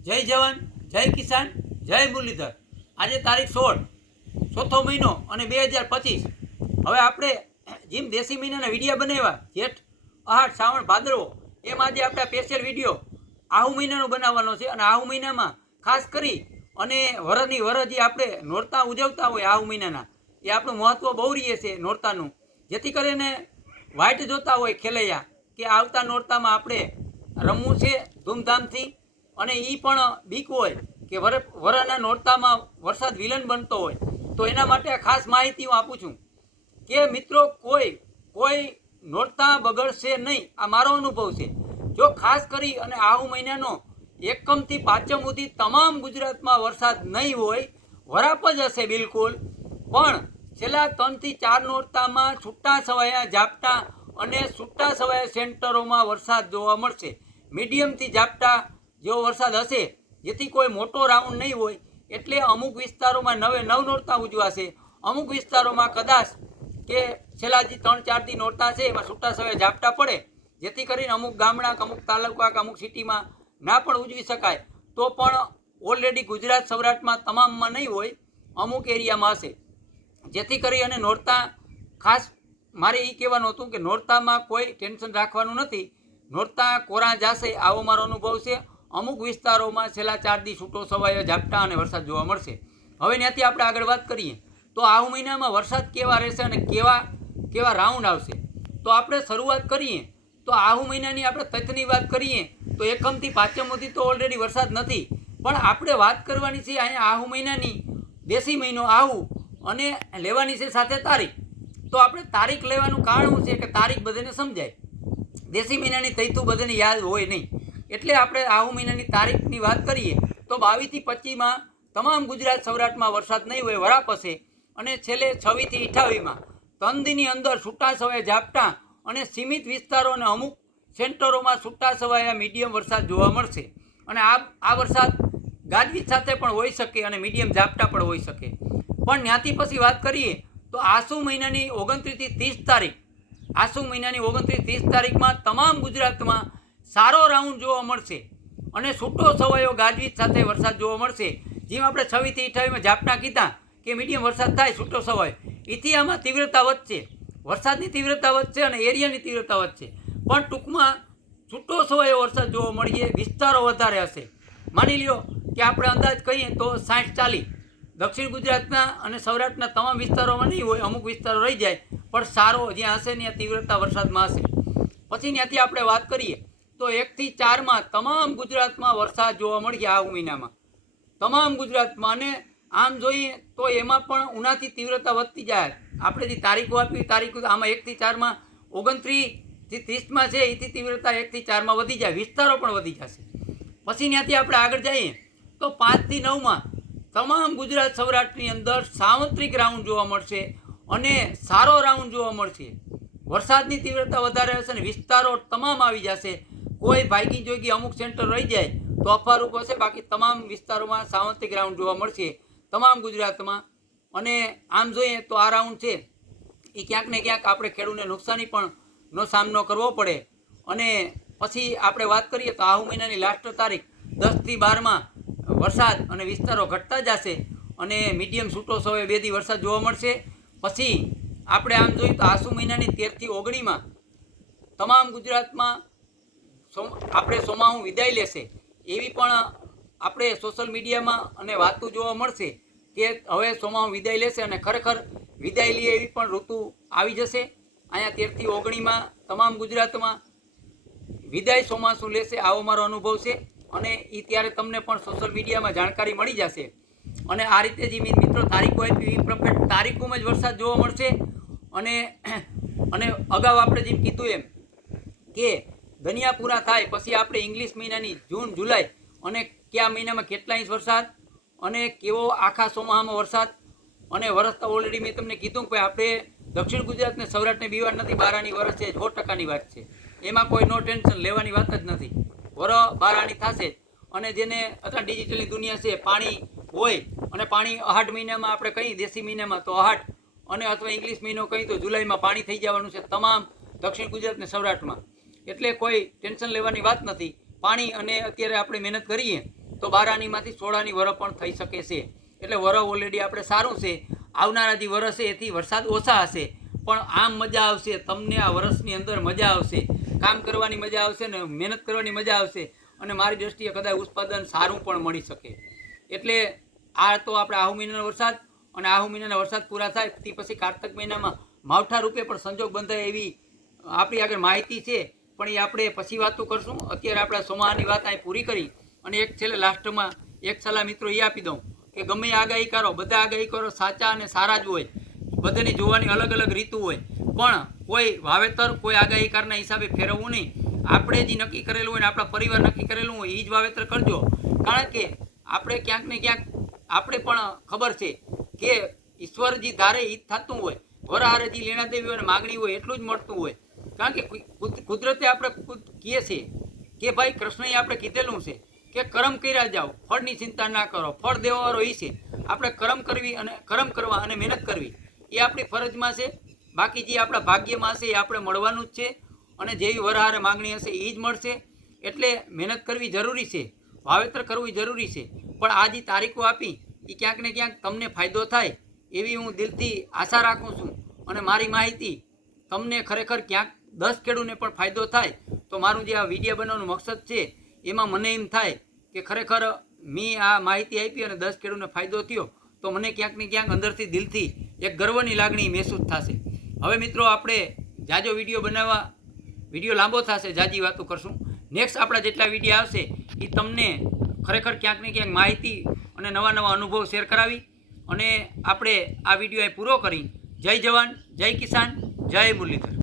જય જવાન, જય કિસાન, જય મુરલીધર। આજે તારીખ 16, ચોથો મહિનો અને 2025। હવે આપણે જેમ દેશી મહિનાના વિડીયા બનાવ્યા જેઠ, અહાડ, શ્રાવણ, ભાદરવો, એમ આજે આપણે સ્પેશિયલ વિડીયો આહુ મહિનાનો બનાવવાનો છે। અને આહુ મહિનામાં ખાસ કરી અને વરસની વરસ જે આપણે નોરતા ઉજવતા હોય આહુ મહિનાના, એ આપણું મહત્વ બહુ રહે છે નોરતાનું, જેથી કરીને વાઇટ જોતા હોય ખેલૈયા કે આવતા નોરતામાં આપણે રમવું છે ધૂમધામથી। અને એ પણ બીક હોય કે વરના નોરતામાં વરસાદ વિલન બનતો હોય, તો એના માટે ખાસ માહિતી હું આપું છું કે મિત્રો કોઈ નોરતા બગડશે નહીં, આ મારો અનુભવ છે। જો ખાસ કરી અને આહુ મહિનાનો એકમથી પાંચમ સુધી તમામ ગુજરાતમાં વરસાદ નહીં હોય, વરાપ જ હશે બિલકુલ, પણ છેલ્લા 3 થી 4 નોરતામાં છૂટા છવાયા ઝાપટા અને છૂટા છવાયા સેન્ટરોમાં વરસાદ જોવા મળશે। મીડિયમથી ઝાપટા જેવો વરસાદ હશે, જેથી કોઈ મોટો રાઉન્ડ નહીં હોય। એટલે અમુક વિસ્તારોમાં 9 નોરતા ઉજવાશે, અમુક વિસ્તારોમાં કદાચ કે છેલ્લા જે 3-4 દી નોરતા છે એમાં છૂટા છવાયા ઝાપટા પડે, જેથી કરીને અમુક ગામડા, અમુક તાલુકા, અમુક સિટીમાં ના પણ ઉજવી શકાય, તો પણ ઓલરેડી ગુજરાત સૌરાષ્ટ્રમાં તમામમાં નહીં હોય, અમુક એરિયામાં હશે। જેથી કરી અને નોરતા ખાસ મારે એ કહેવાનું હતું કે નોરતામાં કોઈ ટેન્શન રાખવાનું નથી, નોરતા કોરા જશે આવો મારો અનુભવ છે। અમુક વિસ્તારોમાં છેલ્લા 4 દી છૂટો છવાયો ઝાપટા અને વરસાદ જોવા મળશે। હવે ત્યાંથી આપણે આગળ વાત કરીએ તો આહુ મહિનામાં વરસાદ કેવા રહેશે અને કેવા રાઉન્ડ આવશે। તો આપણે શરૂઆત કરીએ તો આહુ મહિનાની આપણે તથ્યની વાત કરીએ તો એકમથી પાંચમ સુધી તો ઓલરેડી વરસાદ નથી, પણ આપણે વાત કરવાની છે અહીંયા આહુ મહિનાની, દેશી મહિનો આહુ, અને લેવાની છે સાથે તારીખ। તો આપણે તારીખ લેવાનું કારણ શું છે કે તારીખ બધાને સમજાય, દેશી મહિનાની તૈથું બધાને યાદ હોય નહીં, એટલે આપણે આહુ મહિનાની તારીખની વાત કરીએ તો 22 થી 25માં તમામ ગુજરાત સૌરાષ્ટ્રમાં વરસાદ નહીં હોય, વરાપ હશે। અને છેલ્લે 26 થી 28માં 3 દીની અંદર છૂટા છવાયા ઝાપટા અને સીમિત વિસ્તારો અને અમુક સેન્ટરોમાં છૂટા છવાયા મીડિયમ વરસાદ જોવા મળશે। અને આ વરસાદ ગાજવીજ સાથે પણ હોઈ શકે અને મીડિયમ ઝાપટા પણ હોઈ શકે। પણ ત્યાંથી પછી વાત કરીએ તો આસુ મહિનાની 29 થી 30 તારીખ, આસુ મહિનાની 29-30 તારીખમાં તમામ ગુજરાતમાં સારો રાઉન્ડ જોવા મળશે અને છૂટો છવાયો ગાજવીજ સાથે વરસાદ જોવા મળશે। જેમ આપણે 26 થી 28માં ઝાપટા કીધા કે મીડિયમ વરસાદ થાય છૂટો છવાયો, એથી આમાં તીવ્રતા વધશે, વરસાદની તીવ્રતા વધશે અને એરિયાની તીવ્રતા વધશે, પણ ટૂંકમાં છૂટો છવાયો વરસાદ જોવા મળીએ, વિસ્તારો વધારે હશે। માની લ્યો કે આપણે અંદાજ કહીએ તો 60-40 દક્ષિણ ગુજરાતના અને સૌરાષ્ટ્રના તમામ વિસ્તારોમાં નહીં હોય, અમુક વિસ્તારો રહી જાય, પણ સારો જ્યાં હશે ત્યાં તીવ્રતા વરસાદમાં હશે। પછી ત્યાંથી આપણે વાત કરીએ તો 1 થી 4માં તમામ ગુજરાતમાં વરસાદ જોવા મળશે આહુ મહિનામાં, તમામ ગુજરાતમાં। અને આમ જોઈએ તો એમાં પણ ઉનાથી તીવ્રતા વધતી જાય। આપણે જે તારીખો આપી તારીખો આમાં 1 થી 4માં 29 થી 30માં છે, એથી તીવ્રતા 1 થી 4માં વધી જાય, વિસ્તારો પણ વધી જશે। પછી ત્યાંથી આપણે આગળ જઈએ તો 5 થી 9માં તમામ ગુજરાત સૌરાષ્ટ્રની અંદર સાર્વત્રિક રાઉન્ડ જોવા મળશે અને સારો રાઉન્ડ જોવા મળશે, વરસાદની તીવ્રતા વધારે હશે અને વિસ્તારો તમામ આવી જશે। કોઈ ભાગી જોગી અમુક સેન્ટર રહી જાય તો અફારૂપ હશે, બાકી તમામ વિસ્તારોમાં સાર્વત્રિક રાઉન્ડ જોવા મળશે તમામ ગુજરાતમાં। અને આમ જોઈએ તો આ રાઉન્ડ છે એ ક્યાંક ને ક્યાંક આપણે ખેડૂતને નુકસાની પણ નો સામનો કરવો પડે। અને પછી આપણે વાત કરીએ તો આહુ મહિનાની લાસ્ટ તારીખ 10 થી 12માં વરસાદ અને વિસ્તારો ઘટતા જશે અને મીડિયમ છૂટો છવાયો 2 દી વરસાદ જોવા મળશે। પછી આપણે આમ જોઈએ તો આસુ મહિનાની 13 થી 19માં તમામ ગુજરાતમાં આપણે ચોમાસું વિદાય લેશે એવી પણ આપણે સોશિયલ મીડિયામાં અને વાતો જોવા મળશે કે હવે ચોમાસું વિદાય લેશે અને ખરેખર વિદાય લે એવી પણ ઋતુ આવી જશે। અહીંયા 13 થી 19માં તમામ ગુજરાતમાં વિદાય ચોમાસું લેશે આવો મારો અનુભવ છે, અને એ ત્યારે તમને પણ સોશિયલ મીડિયામાં જાણકારી મળી જશે। અને આ રીતે જે મિત્રો તારીખો આપી એ પરફેક્ટ તારીખોમાં જ વરસાદ જોવા મળશે। અને અગાઉ આપણે જેમ કીધું એમ કે દનિયા પૂરા થાય પછી આપણે ઇંગ્લિશ મહિનાની જૂન, જુલાઈ અને કયા મહિનામાં કેટલા ઇંચ વરસાદ અને કેવો આખા ચોમાસામાં વરસાદ અને વરસતા ઓલરેડી મેં તમને કીધું કે આપણે દક્ષિણ ગુજરાત ને સૌરાષ્ટ્રને બીવાર નથી, બારાની વરસ છે, 100%ની વાત છે, એમાં કોઈ નો ટેન્શન લેવાની વાત જ નથી, બારાની થશે। અને જેને અત્યારે ડિજિટલની દુનિયા છે, પાણી હોય અને પાણી અહાટ મહિનામાં આપણે કહીએ દેશી મહિનામાં તો અહાટ, અને અથવા ઇંગ્લિશ મહિનો કહીએ તો જુલાઈમાં પાણી થઈ જવાનું છે તમામ દક્ષિણ ગુજરાત ને સૌરાષ્ટ્રમાં, એટલે કોઈ ટેન્શન લેવાની વાત નથી। પાણી અને અત્યારે આપણે મહેનત કરીએ તો 12 આનીમાંથી 16 આની વરસ પણ થઈ શકે છે. એટલે વરસ ઓલરેડી આપણે સારું છે. આવનારા જે વરસ છે એથી વરસાદ ઓછા હશે, પણ આમ મજા આવશે તમને. આ વરસની અંદર મજા આવશે, કામ કરવાની મજા આવશે ને મહેનત કરવાની મજા આવશે, અને મારી દ્રષ્ટિએ કદાચ ઉત્પાદન સારું પણ મળી શકે. એટલે આ તો આપણે આહુ મહિનાનો વરસાદ, અને આહુ મહિનાના વરસાદ પૂરા થાય તે પછી કારતક મહિનામાં માવઠા રૂપે પણ સંજોગ બંધાય એવી આપણી આગળ માહિતી છે, પણ એ આપણે પછી વાતો કરશું. અત્યારે આપણે સોમાહારની વાત અહીં પૂરી કરી, અને એક છેલ્લે લાસ્ટમાં એક સલાહ મિત્રો એ આપી દઉં કે ગમે એ આગાહી કરો, બધા આગાહી કરો સાચા અને સારા જ હોય, બધાની જોવાની અલગ અલગ રીતું હોય, પણ કોઈ વાવેતર કોઈ આગાહીકારના હિસાબે ફેરવવું નહીં. આપણે જે નક્કી કરેલું હોય ને આપણા પરિવાર નક્કી કરેલું હોય એ જ વાવેતર કરજો. કારણ કે આપણે ક્યાંક ને ક્યાંક આપણે પણ ખબર છે કે ઈશ્વર જે ધારે એ જ થતું હોય, વરહારે જે લેણા દેવી હોય ને માગણી હોય એટલું જ મળતું હોય. કારણ કે કુદરતે આપણે કહીએ છીએ કે ભાઈ કૃષ્ણએ આપણે કીધેલું છે કે કર્મ કર્યા જાઓ, ફળની ચિંતા ના કરો, ફળ દેવાવાળો એ છે. આપણે કર્મ કરવી અને કર્મ કરવા અને મહેનત કરવી એ આપણી ફરજમાં છે. બાકી જે આપણા ભાગ્યમાં હશે એ આપણે મળવાનું જ છે, અને જેવી વરહારે માગણી હશે એ જ મળશે. એટલે મહેનત કરવી જરૂરી છે, વાવેતર કરવું જરૂરી છે, પણ આ જે તારીખો આપી એ ક્યાંક ને ક્યાંક તમને ફાયદો થાય એવી હું દિલથી આશા રાખું છું. અને મારી માહિતી તમને ખરેખર ક્યાંક 10 ખેડૂતને પણ ફાયદો થાય તો મારું જે આ વિડીયો બનાવવાનું મકસદ છે એમાં મને એમ થાય કે ખરેખર મેં આ માહિતી આપી અને 10 ખેડૂતને ફાયદો થયો તો મને ક્યાંક ને ક્યાંક અંદરથી દિલથી એક ગર્વની લાગણી મહેસૂસ થશે. હવે મિત્રો આપણે જાજો વિડીયો બનાવવા, વિડીયો લાંબો થશે, જાજી વાતો કરશું. નેક્સ્ટ આપણા જેટલા વિડીયો આવશે એ તમને ખરેખર ક્યાંક ને ક્યાંક માહિતી અને નવા નવા અનુભવ શેર કરાવી, અને આપણે આ વિડીયો પૂરો કરી. જય જવાન, જય કિસાન, જય મુરલીધર.